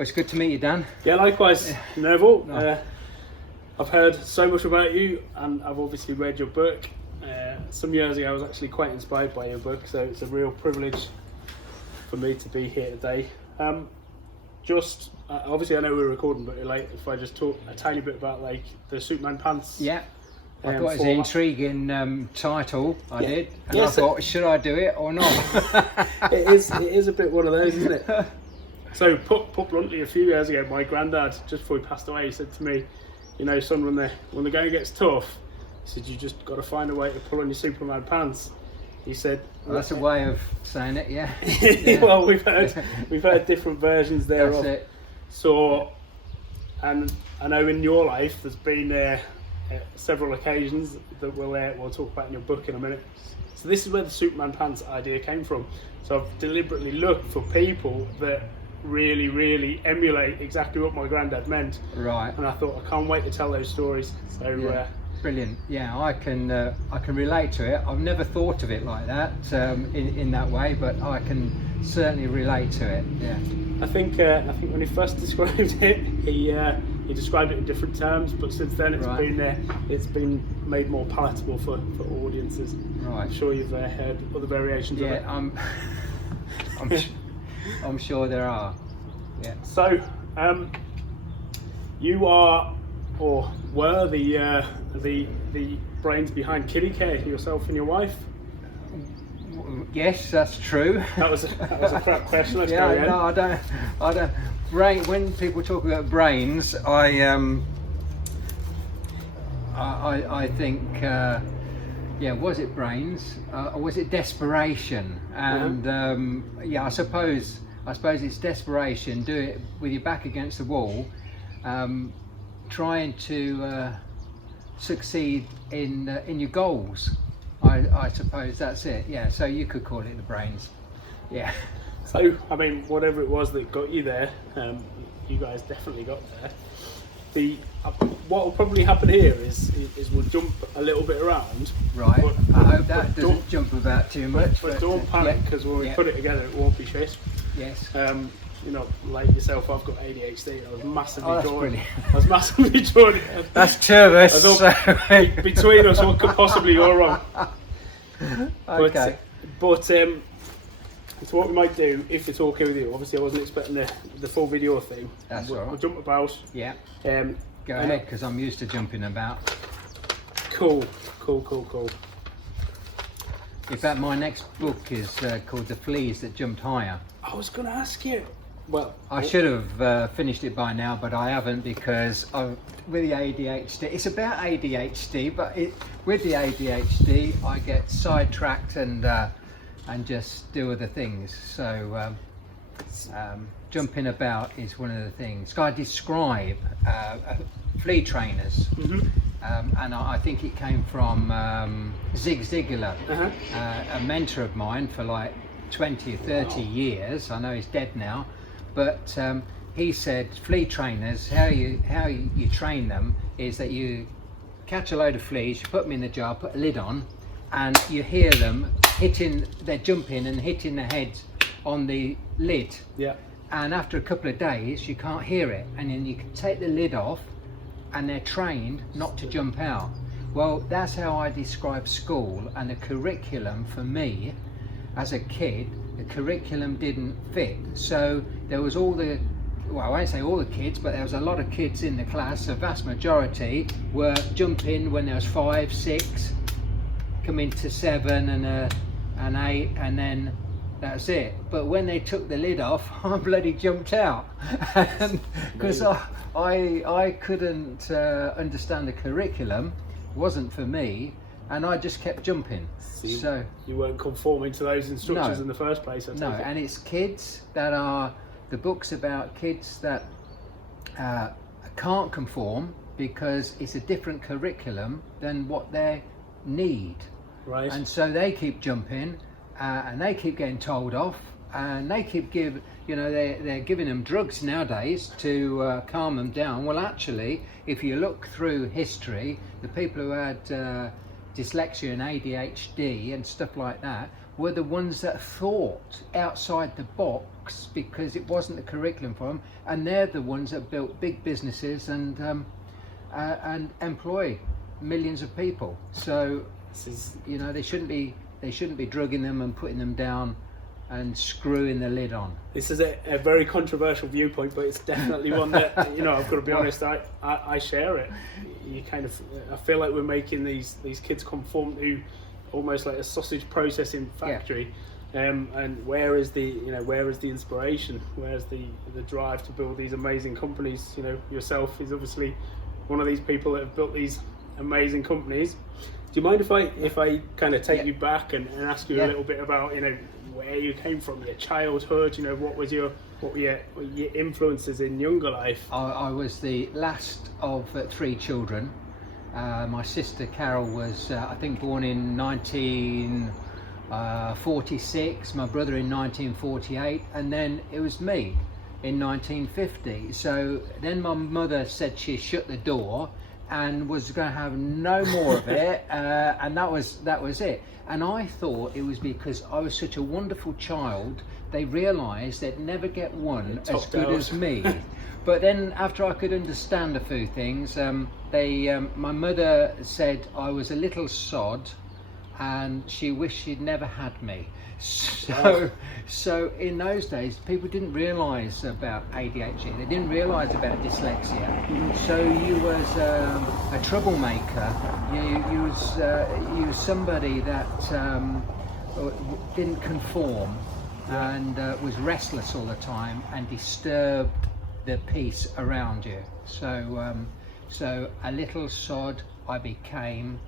Well, it's good to meet you, Dan. Yeah, likewise, Neville. No. I've heard so much about you, and I've obviously read your book. Some years ago I was actually quite inspired by your book, so it's a real privilege for me to be here today. Obviously I know we're recording, but like if I just talk a tiny bit about like the Superman pants. Yeah. I thought it was an intriguing title. I did, and yes, I thought, should I do it or not? It is a bit one of those, isn't it? So put bluntly, a few years ago, my granddad, just before he passed away, he said to me, you know, son, when the going gets tough, he said, you just got to find a way to pull on your Superman pants. He said, well, that's a way of saying it, yeah. Well, we've heard different versions thereof. That's it. So, and I know in your life there's been several occasions that we'll talk about in your book in a minute. So this is where the Superman pants idea came from. So I've deliberately looked for people that really emulate exactly what my granddad meant. Right. And I thought, I can't wait to tell those stories. So yeah. Brilliant. Yeah, I can relate to it. I've never thought of it like that in that way, but I can certainly relate to it. Yeah. I think when he first described it, he described it in different terms, but since then it's been made more palatable for audiences. Right. I'm sure you've heard other variations of it. Yeah, I'm sure there are. Yeah. So, you are or were the brains behind Kiddie Care, yourself and your wife? Yes, that's true. That was a crap question. Let's yeah, go again. No, I don't. When people talk about brains, I think, was it brains or was it desperation? And yeah, I suppose it's desperation. Do it with your back against the wall, trying to succeed in your goals. I suppose that's it. Yeah. So you could call it the brains. Yeah. So I mean, whatever it was that got you there, you guys definitely got there. What will probably happen here is we'll jump a little bit around. Right. I hope that doesn't jump about too much. But don't panic, because when we put it together, it won't be shit. Yes. You know, like yourself, I've got ADHD. I was massively brilliant. I was massively drawn. That's two of us. Between us, what could possibly go wrong? Okay. But so what we might do, if it's okay with you, obviously I wasn't expecting the full video thing. That's all right. We'll jump about. Yeah. Go ahead, because I'm used to jumping about. Cool. In fact, my next book is called The Fleas That Jumped Higher. I was going to ask you. Well, I should have finished it by now, but I haven't, because with the ADHD, it's about ADHD, but with the ADHD, I get sidetracked and just do other things. So jumping about is one of the things. I describe flea trainers, and I think it came from Zig Ziglar, a mentor of mine for like 20 or 30 years. I know he's dead now, but he said flea trainers, how you train them is that you catch a load of fleas, you put them in the jar, put a lid on, and you hear them they're jumping and hitting their heads on the lid. Yeah. And after a couple of days, you can't hear it, and then you can take the lid off, and they're trained not to jump out. Well, that's how I describe school and the curriculum for me. As a kid, the curriculum didn't fit, so there was I won't say all the kids, but there was a lot of kids in the class. The vast majority were jumping when there was 5, 6, coming to 7 and 8, and then that's it. But when they took the lid off, I bloody jumped out, because I couldn't understand the curriculum. It wasn't for me, and I just kept jumping. So you weren't conforming to those instructions in the first place. No, and it's kids that are the books about kids that can't conform because it's a different curriculum than what they need. Right. And so they keep jumping, and they keep getting told off, and they keep they're giving them drugs nowadays to calm them down. Well, actually, if you look through history, the people who had dyslexia and ADHD and stuff like that were the ones that thought outside the box books because it wasn't the curriculum for them, and they're the ones that built big businesses and employ millions of people. So you know, they shouldn't be drugging them and putting them down and screwing the lid on. This is a very controversial viewpoint, but it's definitely one that, you know, I've got to be honest, I share it. You kind of, I feel like we're making these kids conform to almost like a sausage processing factory. And where is the inspiration? Where's the drive to build these amazing companies? You know, yourself is obviously one of these people that have built these amazing companies. Do you mind if I kind of take you back and ask you a little bit about, you know, where you came from, your childhood? You know, what were your influences in younger life? I was the last of 3 children. My sister Carol was, I think, born in 1946. My brother in 1948, and then it was me in 1950. So then my mother said she shut the door and was going to have no more of it, and that was it. And I thought it was because I was such a wonderful child, they realised they'd never get one as good as me. But then after I could understand a few things, my mother said I was a little sod and she wished she'd never had me. So in those days, people didn't realise about ADHD. They didn't realise about dyslexia. So you was a troublemaker. You was somebody that didn't conform and was restless all the time and disturbed the peace around you. So a little sod I became.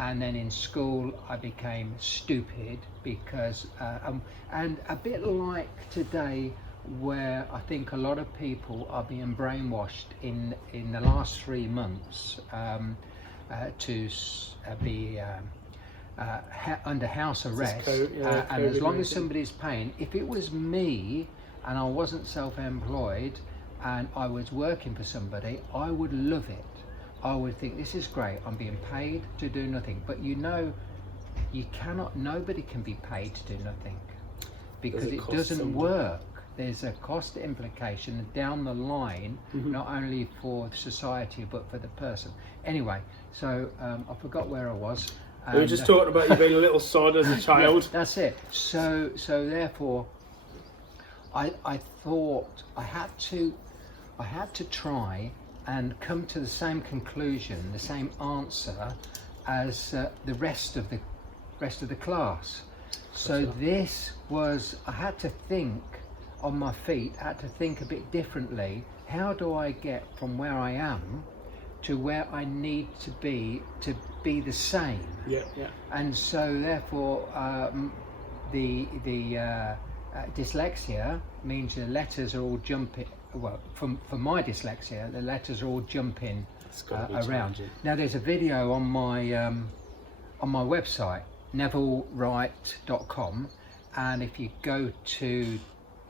And then in school I became stupid because, and a bit like today, where I think a lot of people are being brainwashed in the last 3 months to be under house arrest, and as long as somebody's paying. If it was me and I wasn't self-employed and I was working for somebody, I would love it. I would think, this is great, I'm being paid to do nothing. But you know, nobody can be paid to do nothing because it doesn't work. There's a cost implication down the line, not only for society but for the person. Anyway, so I forgot where I was. We were just talking about you being a little sod as a child. Yeah, that's it. So therefore, I thought I had to try and come to the same conclusion, the same answer as the rest of the class. So this was, I had to think on my feet, I had to think a bit differently. How do I get from where I am to where I need to be the same? Yeah. And so therefore, the dyslexia means the letters are all jumping. Well, for my dyslexia, the letters are all jumping around. Now there's a video on my website, nevillewright.com, and if you go to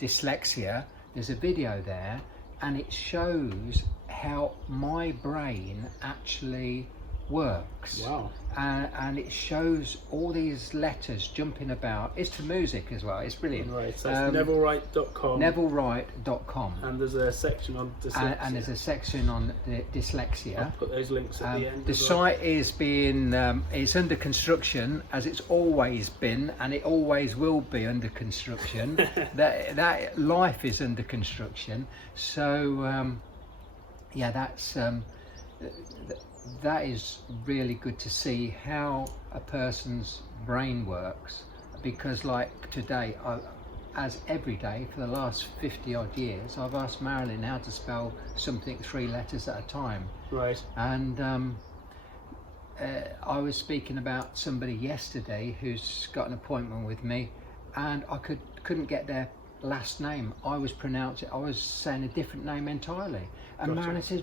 dyslexia, there's a video there, and it shows how my brain actually works. Wow. And it shows all these letters jumping about. It's to music as well. It's brilliant. Right, so it's nevillewright.com. nevillewright.com. And there's a section on dyslexia. And there's a section on dyslexia. I'll put those links at the end. The site is being, it's under construction, as it's always been, and it always will be under construction. that life is under construction. So yeah, that is really good to see how a person's brain works, because like today, as every day for the last 50 odd years, I've asked Marilyn how to spell something 3 letters at a time. Right. And I was speaking about somebody yesterday who's got an appointment with me, and I couldn't get their last name. I was saying a different name entirely, and Gotcha. Marilyn says,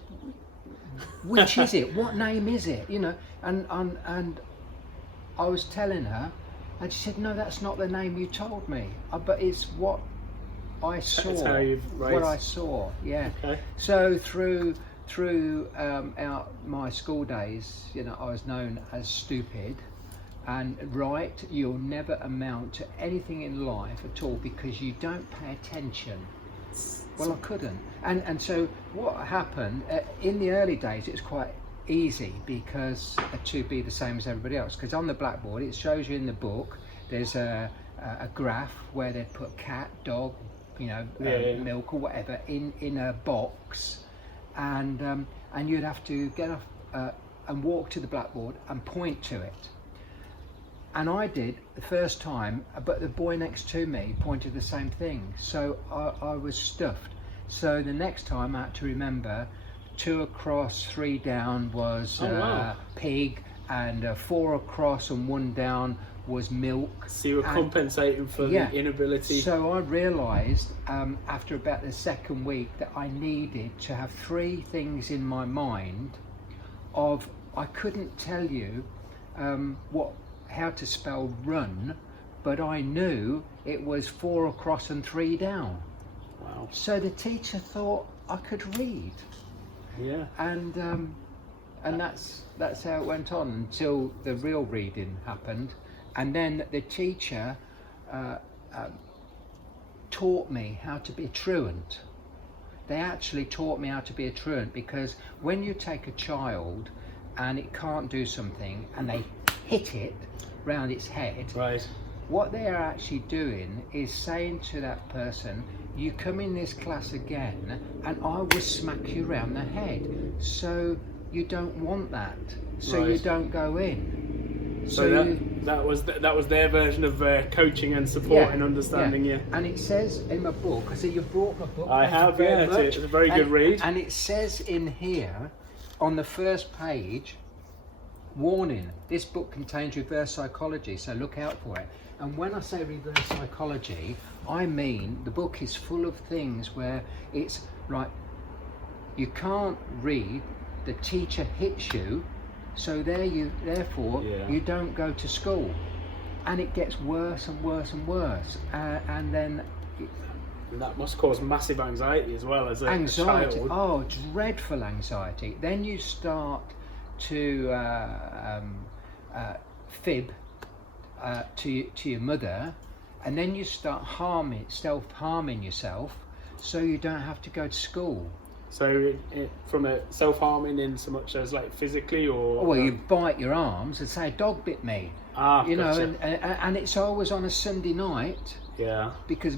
which is it? What name is it? You know, and I was telling her, and she said, no, that's not the name you told me. But it's what I saw. That's how you've raised. What I saw, yeah. Okay. So through my school days, you know, I was known as stupid, and write, you'll never amount to anything in life at all because you don't pay attention. Well, I couldn't. And so what happened, in the early days, it was quite easy because to be the same as everybody else. Because on the blackboard, it shows you in the book, there's a graph where they put cat, dog, milk or whatever in a box. And you'd have to get off and walk to the blackboard and point to it. And I did the first time, but the boy next to me pointed the same thing. So I was stuffed. So the next time I had to remember 2 across, 3 down was pig, and 4 across and 1 down was milk. So you were compensating for the inability. So I realised after about the second week that I needed to have 3 things in my mind of, I couldn't tell you how to spell run, but I knew it was 4 across and 3 down. Wow. So the teacher thought I could read. Yeah. And that's how it went on until the real reading happened. And then the teacher taught me how to be a truant. They actually taught me how to be a truant, because when you take a child and it can't do something and they hit it round its head, right, what they are actually doing is saying to that person, you come in this class again and I will smack you round the head. So you don't want that, so right, you don't go in. So that was their version of coaching and support and understanding. Yeah. And it says in my book, I said, you've brought my book. I have, yeah. It's a very good read. And it says in here, on the first page, warning, this book contains reverse psychology, so look out for it. And when I say reverse psychology, I mean the book is full of things where it's like, you can't read, the teacher hits you, so therefore you don't go to school, and it gets worse and worse and worse, and then that must cause massive anxiety as well as a child. Oh, dreadful anxiety. Then you start to fib to your mother, and then you start self-harming yourself, so you don't have to go to school. So from a self-harming in so much as like physically, or well, you bite your arms and say, dog bit me, gotcha. and it's always on a Sunday night. Yeah. Because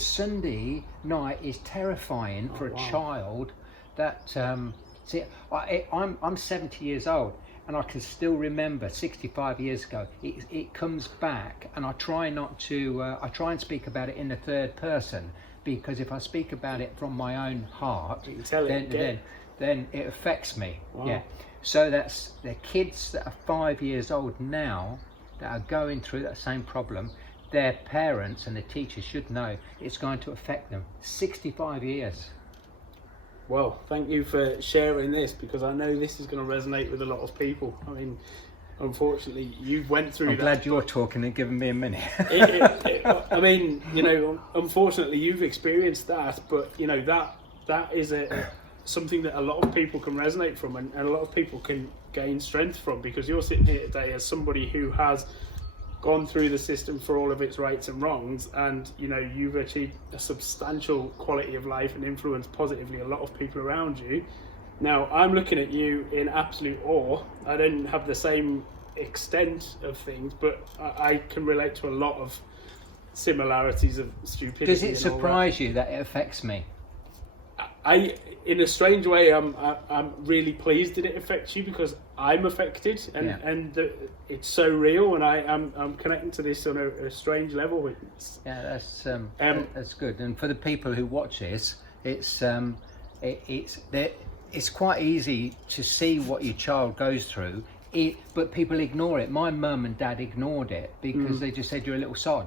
Sunday night is terrifying for a child. That see, I'm 70 years old, and I can still remember 65 years ago. It comes back, and I try not to. I try and speak about it in the third person, because if I speak about it from my own heart, then it affects me. Wow. Yeah. So that's the kids that are 5 years old now that are going through that same problem. Their parents and the teachers should know it's going to affect them 65 years. Well, thank you for sharing this, because I know this is going to resonate with a lot of people. I mean, unfortunately, you went through I'm glad you're talking and giving me a minute. I mean, unfortunately, you've experienced that, but that is something that a lot of people can resonate from, and a lot of people can gain strength from, because you're sitting here today as somebody who has gone through the system for all of its rights and wrongs, and you've achieved a substantial quality of life and influenced positively a lot of people around you. Now, I'm looking at you in absolute awe. I don't have the same extent of things, but I can relate to a lot of similarities of stupidity. Does it surprise you that it affects me? In a strange way, I'm really pleased that it affects you, because I'm affected, and it's so real, and I'm connecting to this on a strange level. That's good. And for the people who watch this, it's quite easy to see what your child goes through, but people ignore it. My mum and dad ignored it because they just said, you're a little sod,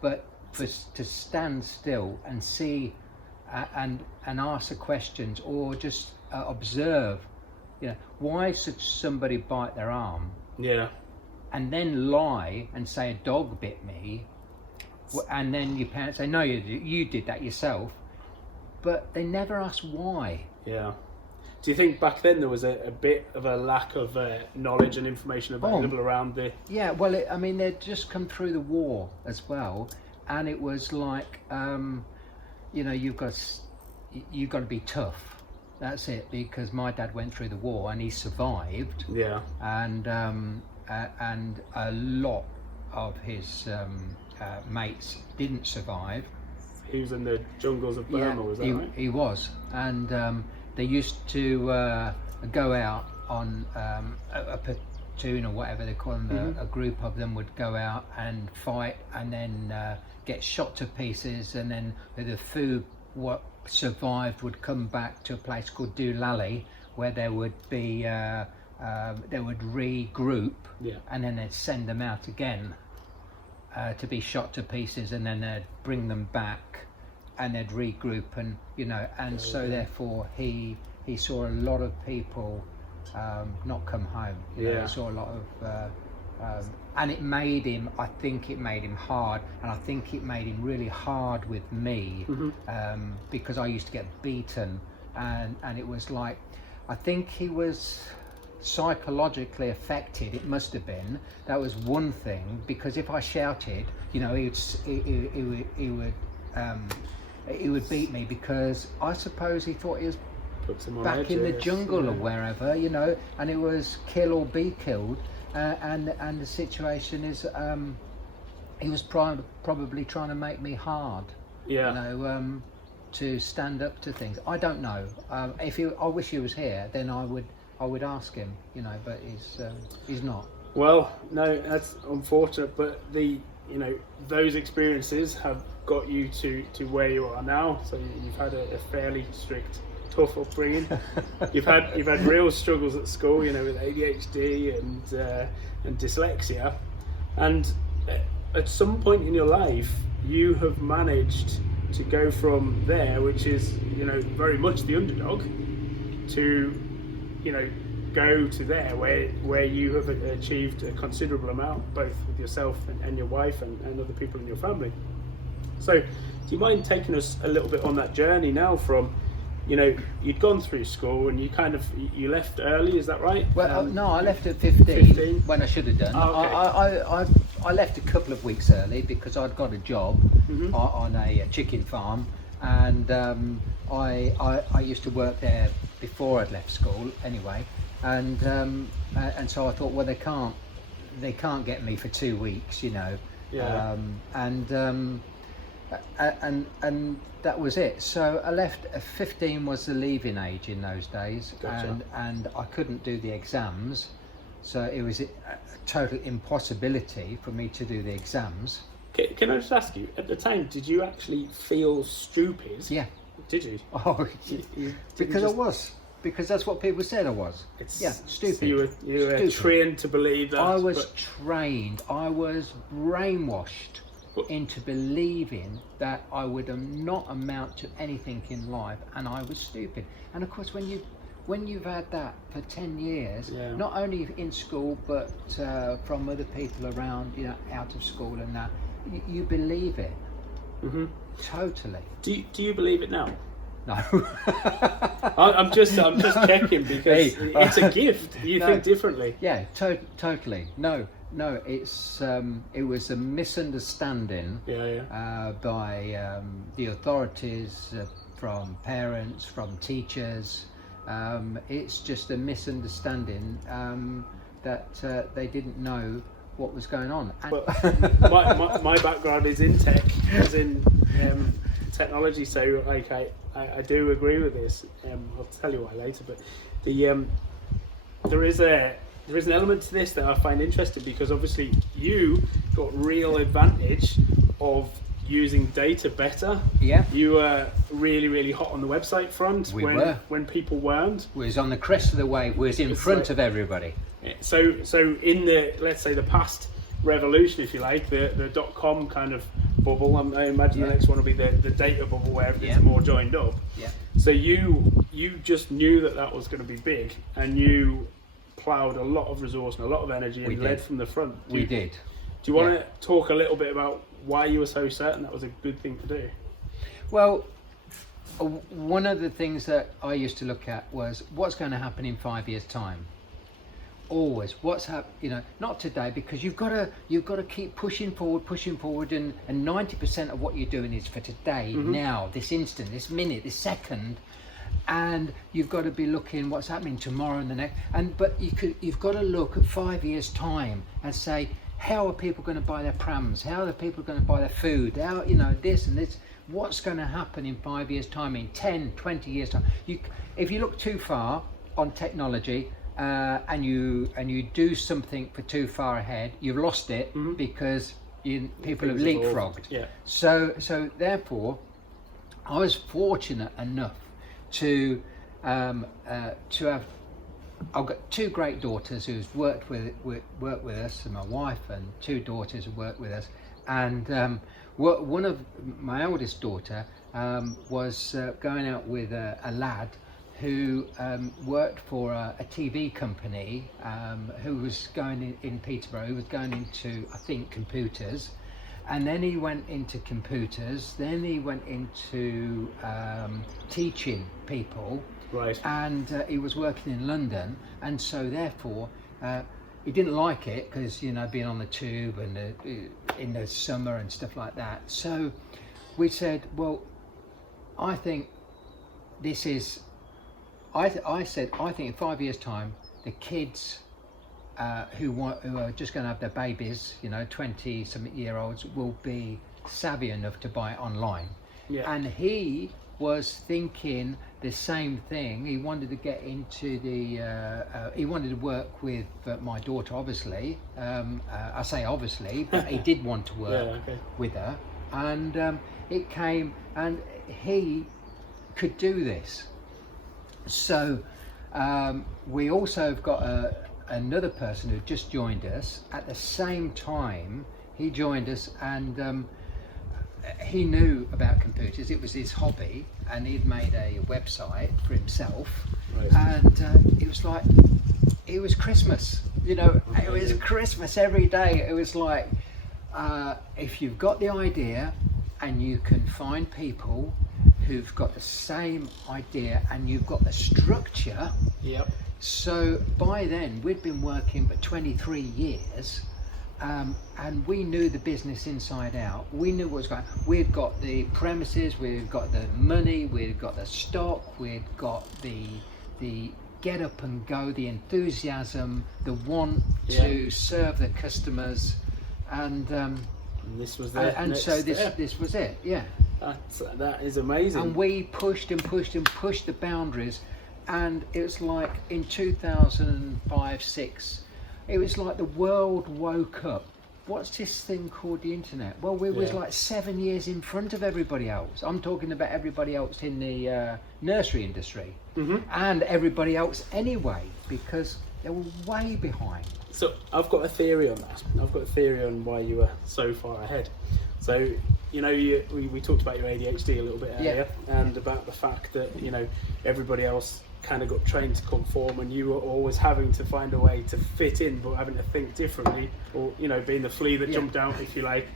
But to stand still and see and ask the questions, or just observe, why should somebody bite their arm? Yeah. And then lie and say a dog bit me, and then your parents say, no, you did that yourself, but they never ask why. Yeah. Do you think back then there was a bit of a lack of knowledge and information available around the... Yeah, well, I mean, they'd just come through the war as well, and it was like, you know, you've got to be tough. That's it, because my dad went through the war and he survived. Yeah. And a lot of his mates didn't survive. He was in the jungles of Burma, was that right? He was, and they used to go out on a platoon or whatever they call them. A group of them would go out and fight, and then get shot to pieces, and then the food what survived would come back to a place called Doolally, where there would be they would regroup, and then they'd send them out again to be shot to pieces, and then they'd bring them back and they'd regroup, and you know, and so therefore he saw a lot of people not come home. You know, he saw a lot of and it made him, I think it made him hard, and I think it made him really hard with me, because I used to get beaten, and it was like, I think he was psychologically affected. It must have been. That was one thing, because if I shouted, you know, he would beat me, because I suppose he thought he was back in the jungle or wherever, you know, and it was kill or be killed, and the situation is he was probably trying to make me hard, you know, to stand up to things. I don't know. I wish he was here, then I would ask him, you know, but he's not. Well, no, that's unfortunate, but those experiences have got you to where you are now. So you've had a fairly strict, tough upbringing. You've had real struggles at school, you know, with ADHD and dyslexia, and at some point in your life, you have managed to go from there, which is, you know, very much the underdog, to, you know, go to there where you have achieved a considerable amount, both with yourself and your wife and other people in your family. So do you mind taking us a little bit on that journey now from, you know, you'd gone through school and you left early, is that right? Well, no, I left at 15 when I should have done. Oh, okay. I left a couple of weeks early because I'd got a job on a chicken farm, and I used to work there before I'd left school anyway, and so I thought, well, they can't get me for 2 weeks, you know. And that was it. So I left. 15 was the leaving age in those days. Gotcha. and I couldn't do the exams, so it was a total impossibility for me to do the exams. Can I just ask you, at the time, did you actually feel stupid? Yeah. Did you? Oh, because I was. Because that's what people said I was. Stupid. So you were trained to believe that. I was trained. I was brainwashed into believing that I would not amount to anything in life, and I was stupid. And of course, when you've had that for 10 years, not only in school but from other people around, you know, out of school and that, you believe it. Totally. Do you believe it now? No. I'm just checking, because it's a gift. You think differently. Yeah, totally. No, it's it was a misunderstanding by the authorities, from parents, from teachers. It's just a misunderstanding that they didn't know what was going on. But my background is in tech, as in technology, so like I do agree with this. I'll tell you why later, but there is an element to this that I find interesting, because obviously you got real advantage of using data better. Yeah. You were really, really hot on the website front when people weren't. We was on the crest of the wave, we was in front of everybody. So in the, let's say, the past revolution, if you like, the .com kind of bubble, I imagine the next one will be the data bubble, where everything's more joined up. Yeah. So you just knew that was going to be big, and you ploughed a lot of resource and a lot of energy and led from the front. We did. Do you want to talk a little bit about why you were so certain that was a good thing to do? Well, one of the things that I used to look at was what's going to happen in 5 years' time. Always, not today, because you've got to keep pushing forward, and 90% of what you're doing is for today, now, this instant, this minute, this second, and you've got to be looking what's happening tomorrow and the next. But you've got to look at 5 years' time and say, how are people going to buy their prams? How are the people going to buy their food? How, this and this. What's going to happen in 5 years' time, in 10, 20 years' time? If you look too far on technology, and you do something for too far ahead, you've lost it, because people have leapfrogged. Yeah. So therefore, I was fortunate enough to have. I've got two great daughters who's worked with us, and my wife, and two daughters who worked with us. And one of my eldest daughter was going out with a lad who worked for a TV company, who was going in Peterborough, who was going into, I think, computers. And then he went into computers, then he went into teaching people. Right. And he was working in London, and so therefore he didn't like it, because being on the tube and in the summer and stuff like that. So we said, well, I think this is. I said I think in 5 years' time, the kids who are just going to have their babies, 20-something-year-olds, will be savvy enough to buy it online. Yeah. And he was thinking the same thing. He wanted to get into he wanted to work with my daughter, obviously. I say obviously, but he did want to work with her. And it came, and he could do this. So we also have got another person who just joined us at the same time. He joined us, and he knew about computers. It was his hobby, and he'd made a website for himself. Right. And it was like, it was Christmas. It was Christmas every day. It was like, if you've got the idea and you can find people who've got the same idea and you've got the structure. Yep. So by then we'd been working for 23 years, and we knew the business inside out. We knew what was going on. We'd got the premises, we'd got the money, we'd got the stock, we'd got the get up and go, the enthusiasm, the want to serve the customers, and this was the and so this was it. Yeah. That is amazing. And we pushed and pushed and pushed the boundaries, and it was like in 2005-06, it was like the world woke up. What's this thing called the internet? Well, we was like 7 years in front of everybody else. I'm talking about everybody else in the nursery industry, and everybody else anyway, because they were way behind. So I've got a theory on that. I've got a theory on why you were so far ahead. So, we talked about your ADHD a little bit earlier, and about the fact that, everybody else kind of got trained to conform, and you were always having to find a way to fit in, but having to think differently, or, being the flea that jumped out, if you like.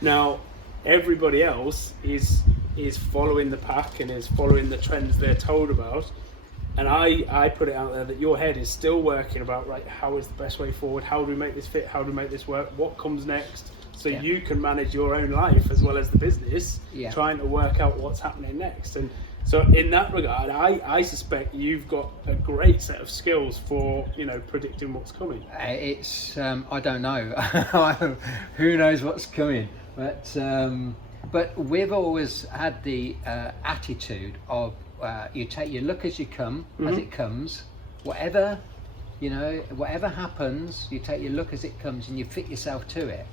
Now, everybody else is following the pack and is following the trends they're told about. And I put it out there that your head is still working about, right, how is the best way forward? How do we make this fit? How do we make this work? What comes next? So you can manage your own life as well as the business, trying to work out what's happening next. And so in that regard, I suspect you've got a great set of skills for, predicting what's coming. It's, I don't know. Who knows what's coming? But we've always had the attitude of, you take your luck as you come, as it comes, whatever happens, you take your luck as it comes and you fit yourself to it.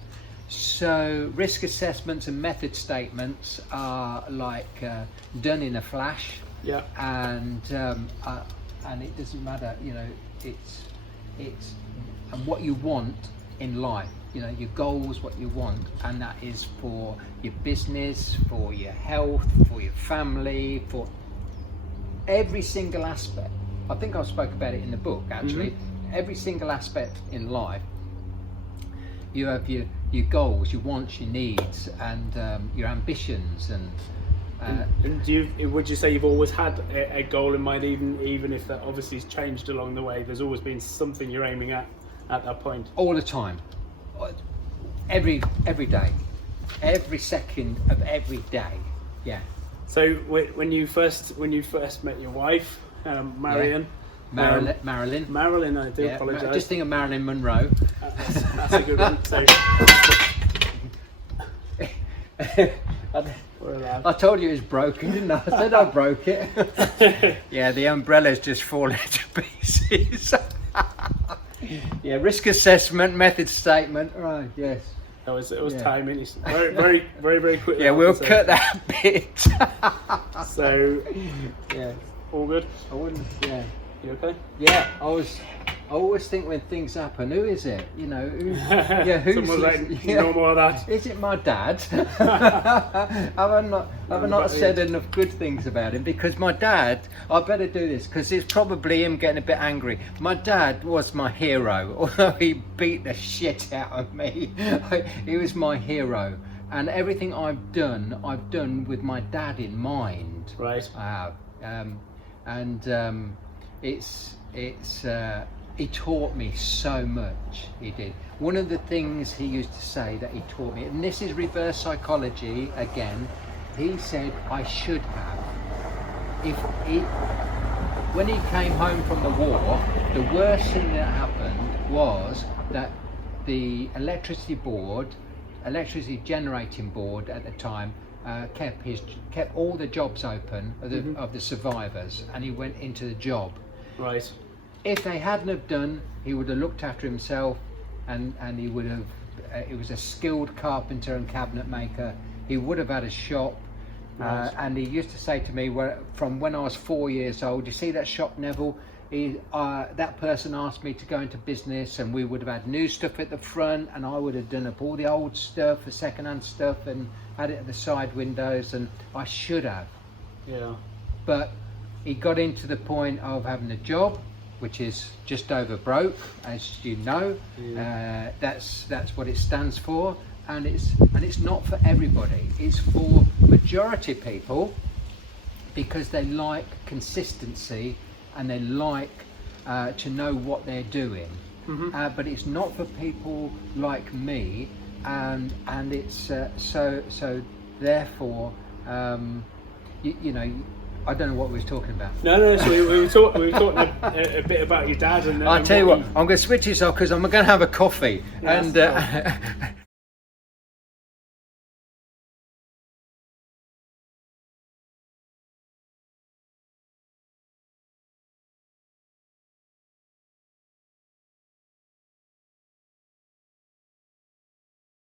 So risk assessments and method statements are like done in a flash. Yeah. And it doesn't matter, it's and what you want in life, your goals, what you want, and that is for your business, for your health, for your family, for every single aspect. I think I spoke about it in the book, actually. Every single aspect in life, you have your goals, your wants, your needs, and your ambitions, and And would you say you've always had a goal in mind, even if that obviously has changed along the way? There's always been something you're aiming at that point. All the time, every day, every second of every day. Yeah. So when you first met your wife, Marion. Yeah. Marilyn. Marilyn, I do apologise. Just think of Marilyn Monroe. That's a good one. So, I told you it was broken, didn't I? I said I broke it. Yeah, the umbrella's just fallen to pieces. Yeah, risk assessment, method statement. Right, yes. It was timing. It's very quick. Yeah, we'll cut that bit. So, yeah, all good. I wouldn't. Yeah. You okay? Yeah, I always think when things happen, who is it? You know, who's someone's like, no more of that. Is it my dad? have I not said enough good things about him? Because my dad, I better do this because it's probably him getting a bit angry. My dad was my hero, although he beat the shit out of me. He was my hero, and everything I've done with my dad in mind. Right. I have, he taught me so much. He did. One of the things he used to say that he taught me, and this is reverse psychology again, he said I should have. When he came home from the war, the worst thing that happened was that the electricity generating board at the time kept all the jobs open of the survivors, and he went into the job. Right. If they hadn't have done, he would have looked after himself, and he would have. He was a skilled carpenter and cabinet maker. He would have had a shop, Right. And he used to say to me, from when I was 4 years old, "You see that shop, Neville? That person asked me to go into business, and we would have had new stuff at the front, and I would have done up all the old stuff, the second-hand stuff, and had it at the side windows, and I should have." Yeah. But he got into the point of having a job, which is just over broke, as you know. Yeah. That's what it stands for, and it's not for everybody. It's for majority people because they like consistency and they like to know what they're doing. Mm-hmm. But it's not for people like me, and it's so therefore you know. I don't know what we were talking about. No. So we were talking a bit about your dad, and I'll tell you what. I'm going to switch this off because I'm going to have a coffee, Yes, and